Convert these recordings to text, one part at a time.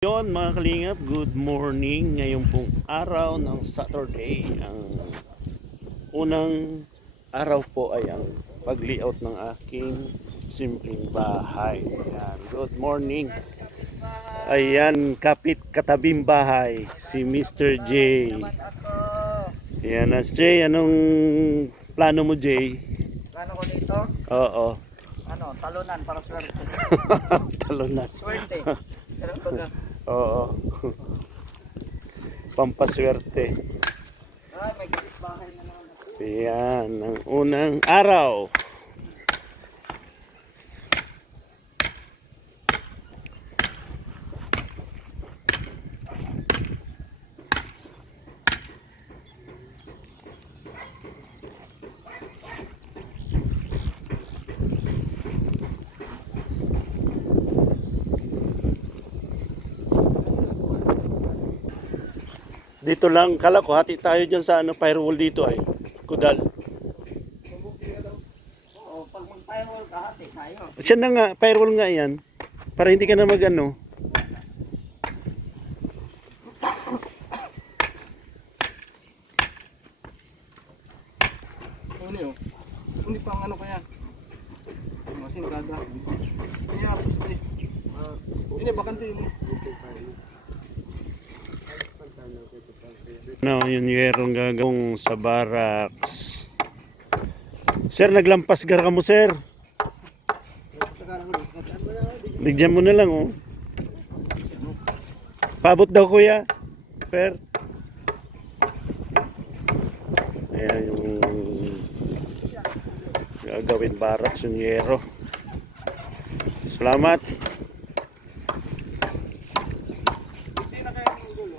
Yon mga kalingap, good morning. Ngayon pong araw ng Saturday. Ang unang araw po ay ang pag-layout ng aking simpleng bahay. Ayan, good morning. Ayan, kapit katabing bahay, si Mr. J. Ayan, Jay, anong plano mo, Jay? Plano ko dito? Oo. Talunan para swerte. Talunan. Swerte. Ganun baga. Oo. Pampaswerte. Ay, may kapitbahay na naman. Ayan, ang unang araw. Dito lang, kala ko hati tayo dyan sa firewall dito ay. Kudal. Oo, pag mag-firewall ka, hati tayo. Siya na nga, firewall nga yan. Para hindi ka na mag-ano. Hindi pang ano kaya? Masing gaga. Kaya puste. Ini bakante ini. Yun yung gagawin sa barracks. Sir, naglampas gar ka mo, sir. Digyan mo na lang, oh. Paabot daw, kuya. Per. Ayan yung gagawin barracks yung yero. Salamat. Hindi na kaya yung gulo.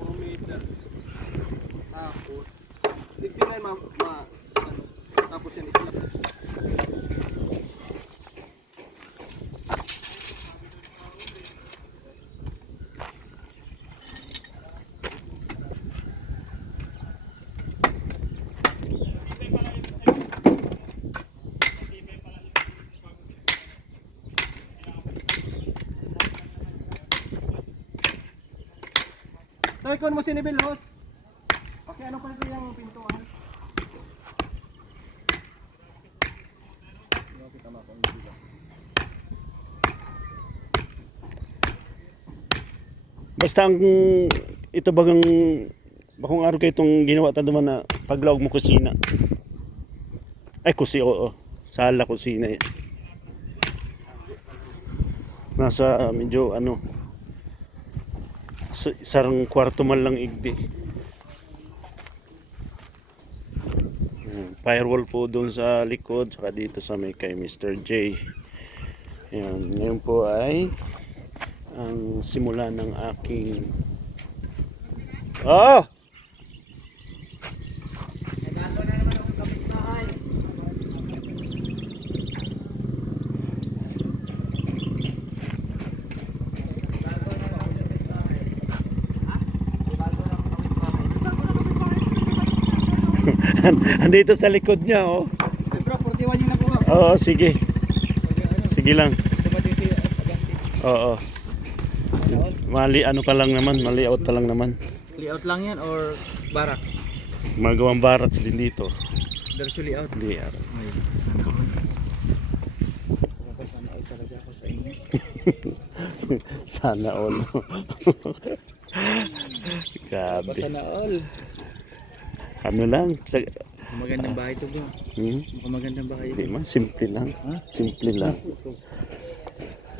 4 meters. Tapos, hindi na yung tapos yan islap. Tay, kung mo sinibil, host. Okay, ano pa ito yung pintuan? Basta ang ito bagang bakong araw kayo itong ginawa ta naman na paglawag mo kusina. Ay oo. Sala kusina yan. Nasa medyo ano isang kwarto man lang igdi. Firewall po doon sa likod, saka dito sa may kay Mr. J. Ayan, ngayon po ay ang simula ng aking Nagano na naman ang kapitbahay. andito sa likod niya, oh. Bro, 41 yung nakuha. Oo, sige. Sige lang. Oo. Mali ano pa lang naman, mali out pa lang naman. Layout lang yan or barracks? Magawang barracks din dito. Diretso layout. Hindi. Sana all talaga ako sa inyo. Sana all. Grabe. Sana all. Ano lang. Magandang bahay to, bro. Magandang bahay. Hindi man, simple lang. Simple lang.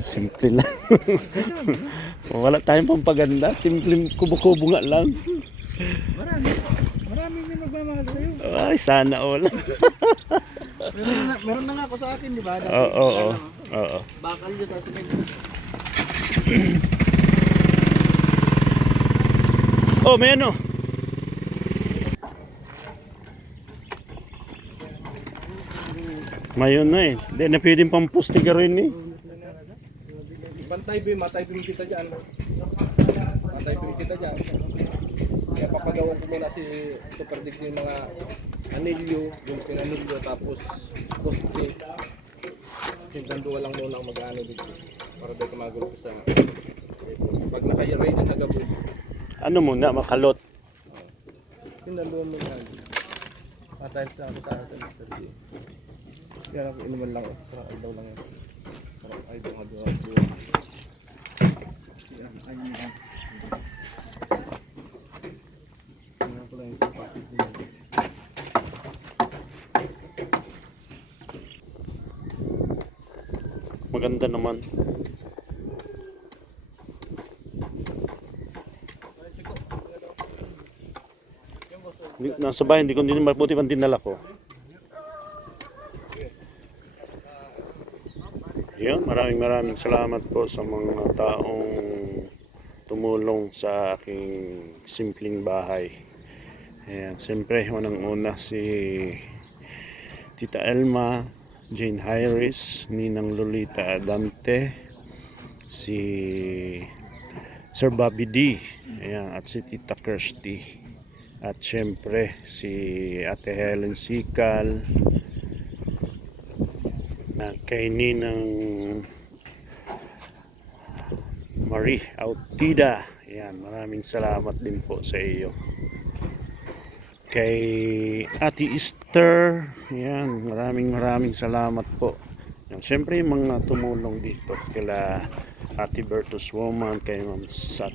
Simple lang. Wala tayong pampaganda. Simple kubo-kubo nga lang. Marami yung magmamahal sa'yo. Ay, sana all. meron na nga ako sa akin, di ba? Dati, Oo. Bakal yun, tapos may... Oh, may ano. Mayon na eh. Hindi na pwedeng pampustiga rin eh. Pantay bim, matay bim kita dyan. Matay bim kita dyan. Kaya papagawa ko muna si Super Dick yung mga anilyo, yung pinanilyo, tapos poste. Yung ganduwa lang muna ang mag-ano dito para dito magulo ko sa kaya ready na gabon. Ano muna, makalot. Pinaluan mo yan. Patay sa taas sa Mr. G. Yan ako inuman lang. Parang ay daw lang yan. Parang ay daw nga daw. Yan, ay yan. Yan ko lang yung kapatid niya. Maganda naman. Nasa bahay, hindi ko mabuti pang dinala ko. Yun, maraming salamat po sa mga taong tumulong sa aking simpleng bahay. Ayan, siyempre, unang-una si Tita Elma, Jane Harris, Ninang Lolita Adante, si Sir Bobby D, ayan, at si Tita Kirsty. At syempre si Ate Helen Sikal, na kay Ninang Marie Autida. Ayan, maraming salamat din po sa iyo. Kay Ate Esther, ayan, maraming salamat po. Ayan, syempre yung mga tumulong dito kila Ate Bertus Woman, kay Ma'am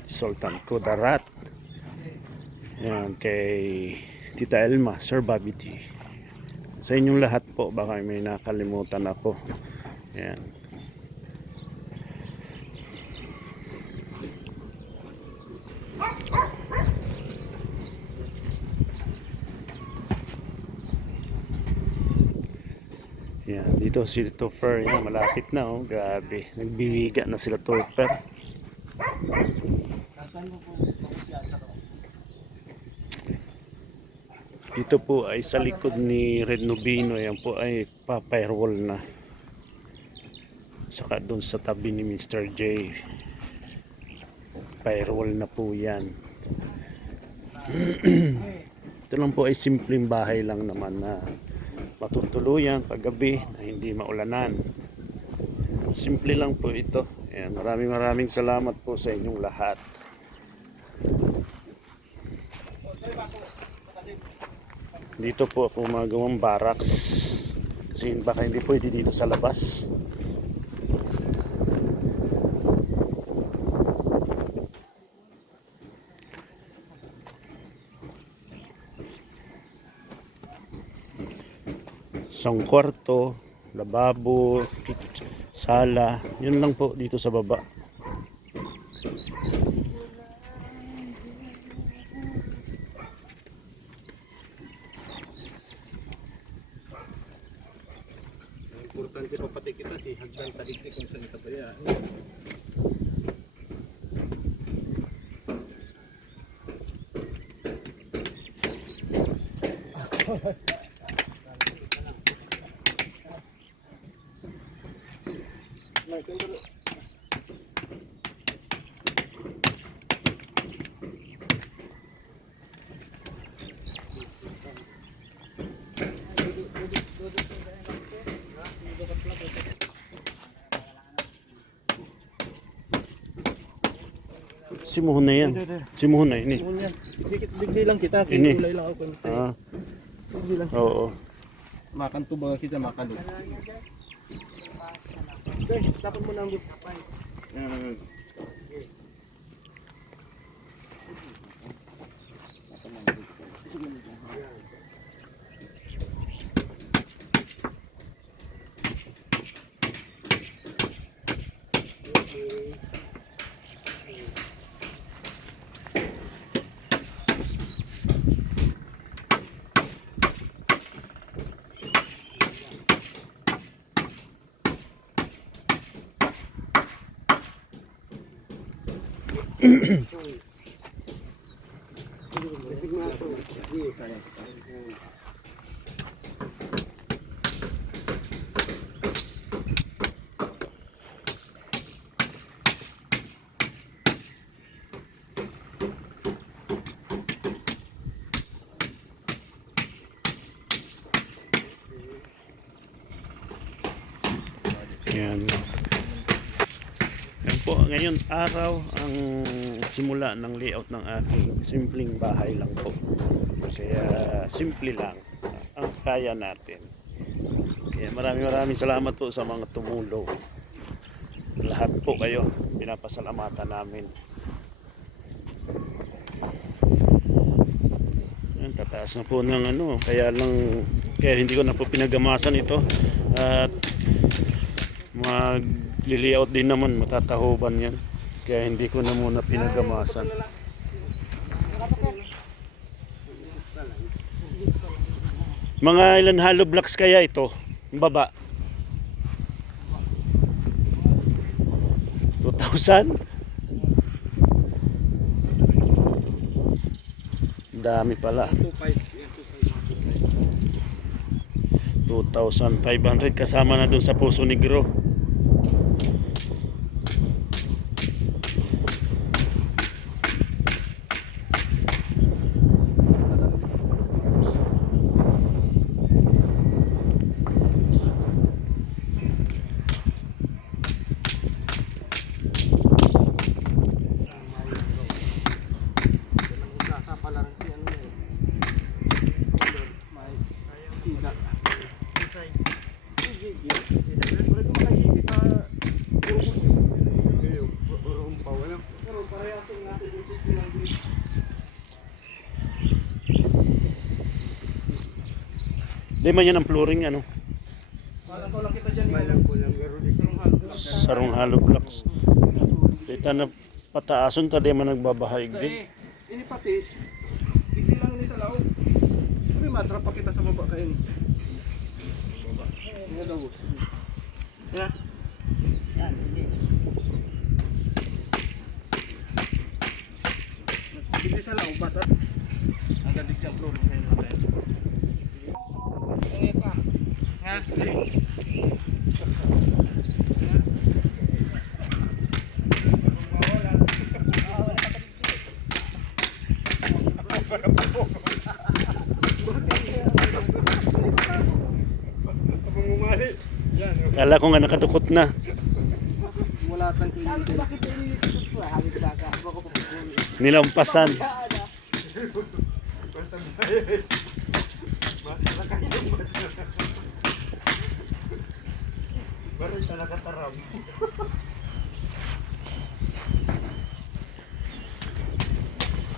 Sultan Kudarat, ayan, kay Tita Elma, Sir Bobby T. Sa inyong lahat po, baka may nakalimutan ako. Ayan. Ayan, dito si Topper, ayan, malapit na oh, grabe. Nagbibiga na sila Topper. Dito po ay sa likod ni Red Nubino, yan po ay pa-firewall na. Saka doon sa tabi ni Mr. J, firewall na po yan. Ito lang po ay simpleng bahay lang naman na matutuluyan paggabi na hindi maulanan. Simple lang po ito. Ayan, maraming salamat po sa inyong lahat. Dito po ako magawang barracks kasi baka hindi pwede dito sa labas. Isang kwarto, lababo, sala, yun lang po dito sa baba. Importante pa pati kita si hagdan taliktik kung saan tabaya. Simuhon na yan. Simuhon na ini. Bigdi lang kita, Ini. kulay lang ako. Ah, Bigdi lang. oo. Makan tubang kita, makan doon. Guys, tapon mo na ang kapay. Yan. Yan po, ngayon araw ang simula ng layout ng aking simpleng bahay lang po. Kaya simple lang ang kaya natin. Kaya maraming salamat po sa mga tumulong. Lahat po kayo, pinapasalamatan namin. Yan, tataas na po ng ano, kaya hindi ko na po pinagamasan ito. At mag-layout din naman, matatahuban yan. Kaya hindi ko na muna pinagamasan. Mga ilan hollow blocks kaya ito? Yung baba? 2,000? Dami pala. 2,500 kasama na dun sa Puso Negro. Di man yan ang flooring ano? Sarong hollow blocks. Dito na pataason ta di man nagbabahaig din. Ini pati, hindi lang ini sa laog. Sabi matra pa kita sa baba kayo. Ini daw. Ya. Yan, hindi. Hindi sa laog bata. Ang gandig ng flooring kayo natin. Okay pa. Ha? Kala ko nga nakatukot na. Wala tang Sabi ko, bakit inilikot ko? Habit baka. Bako pa po. Nilampasan. Baru sa nakataram.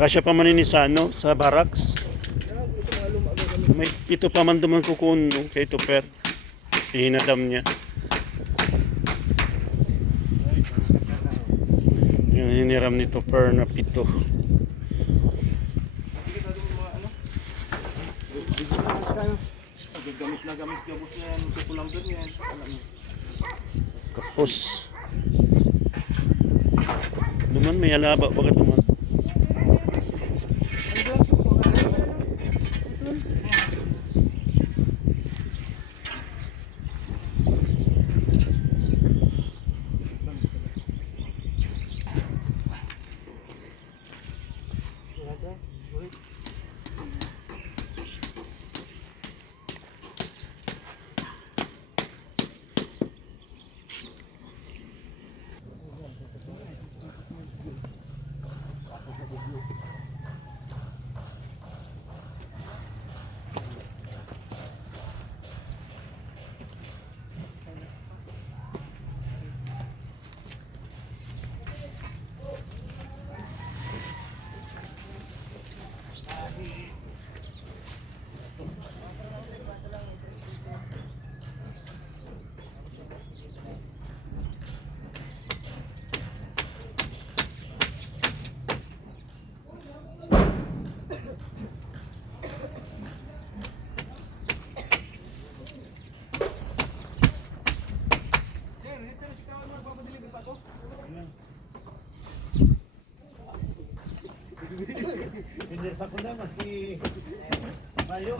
Kasya pa man ini sa ano, sa barracks. May ito pa man duman kukun no, kay Tupper. Ihinadam niya. Yung hiniram ni Tupper na pito. Gamit na gamit gabos niya yan. Kukulang doon yan. Kapos. Duman may alaba. Bakit duman? Pinirsa ko na maski bayo.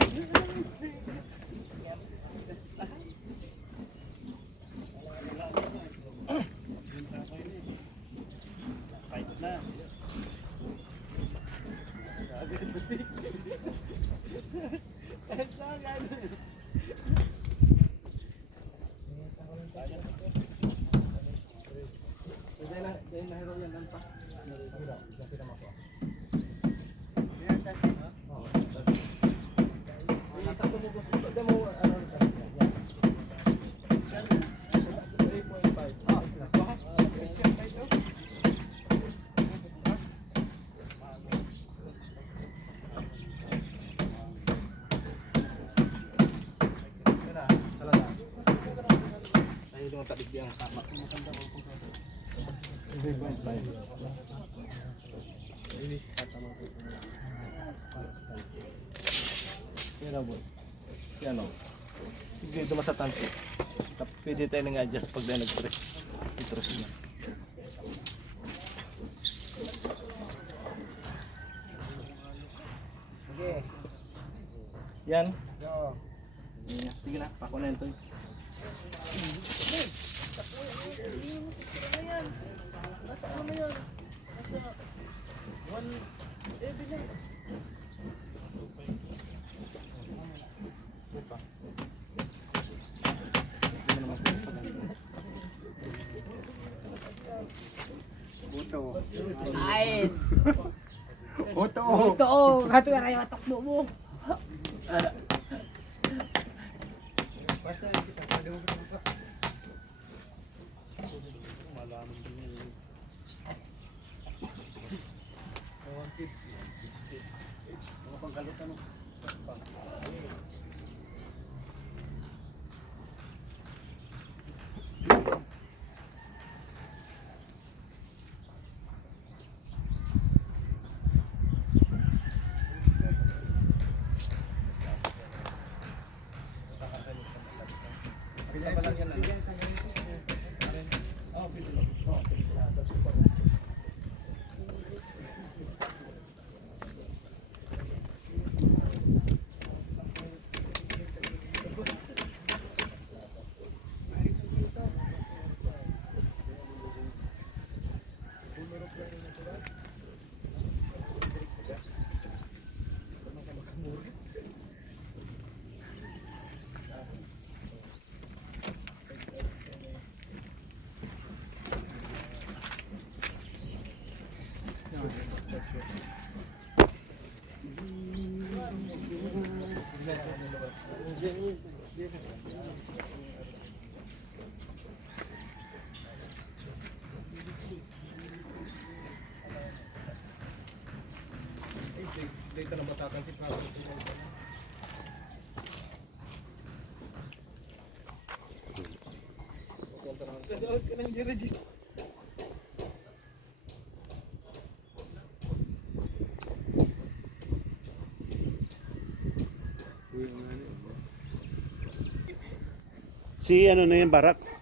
ng talikbi ang tama. Yan o, boy. Yan o. Dito sa tansi. Pwede tayo nang adjust pag dahil nag-press. I-press niya. Okay. Yan. Yo. Sige na, pako na ito. Ay. Oto! Ito oh, gato yung rayo takbo mo. Dito na batakan si Francis. Si ano na yung barracks?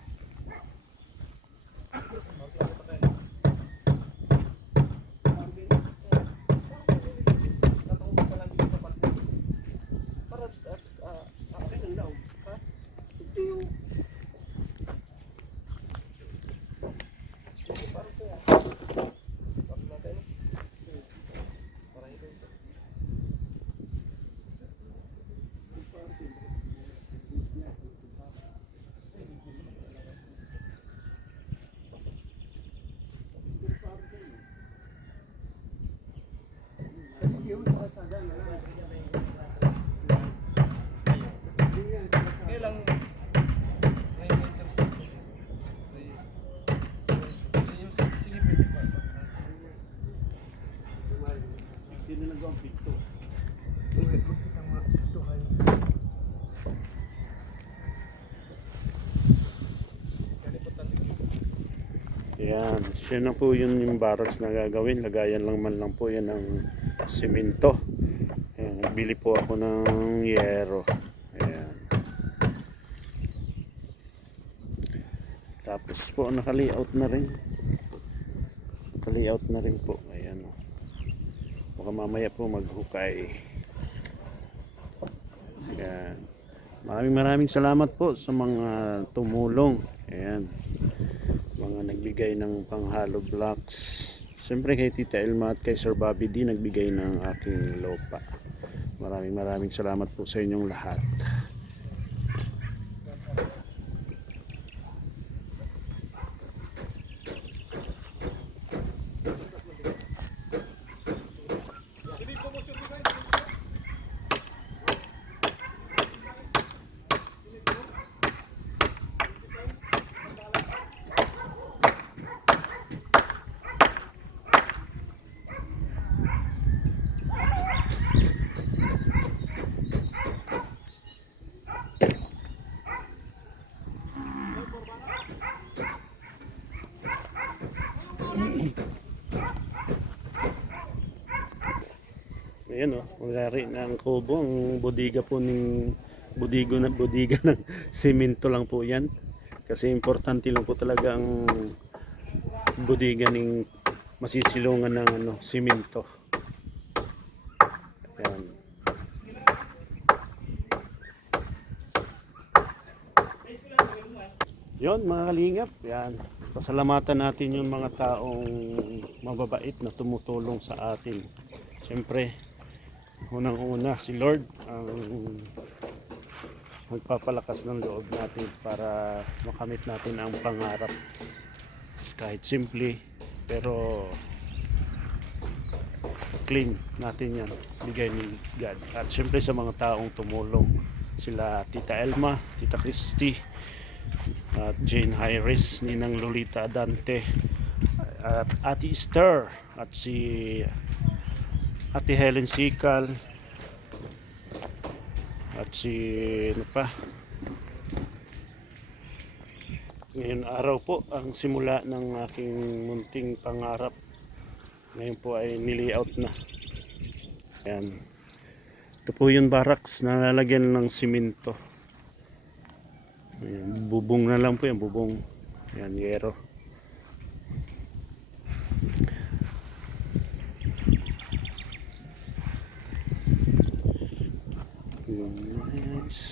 Kailang Yan, siya na po yun yung barracks na gagawin. Lagayan lang man lang po yan ng simento. Ayan, bili po ako ng yero. Ayan. Tapos po naka-layout na rin. Naka-layout na rin po. Ayan. Baka mamaya po maghukay. Ayan. Maraming salamat po sa mga tumulong. Ayan. Mga nagbigay ng panghalo blocks. Siyempre kay Tita Elma at kay Sir Bobby D nagbigay ng aking lupa. Maraming salamat po sa inyong lahat. Ayan o, magari ng kubo. Ang bodega po ng bodega ng simento lang po yan. Kasi importante lang po talaga ang bodega ng masisilungan ng simento. Ayan. Yon mga kalingap, yan. Pasalamatan natin yung mga taong mababait na tumutulong sa atin. Siyempre, unang-una si Lord ang magpapalakas ng loob natin para makamit natin ang pangarap. Kahit simple, pero clean natin yan. Bigay ni God. At siyempre sa mga taong tumulong. Sila Tita Elma, Tita Christy, at Jane Iris, Ninang Lolita Dante, at Ate Esther, at si Ate Helen Sikal, at si ano pa, ngayon araw po ang simula ng aking munting pangarap. Ngayon po ay nilayout na. Ayan. Ito po yung barracks na lalagyan ng simento. Ayan, bubong na lang po yan, bubong. Ayan, yero. Nice.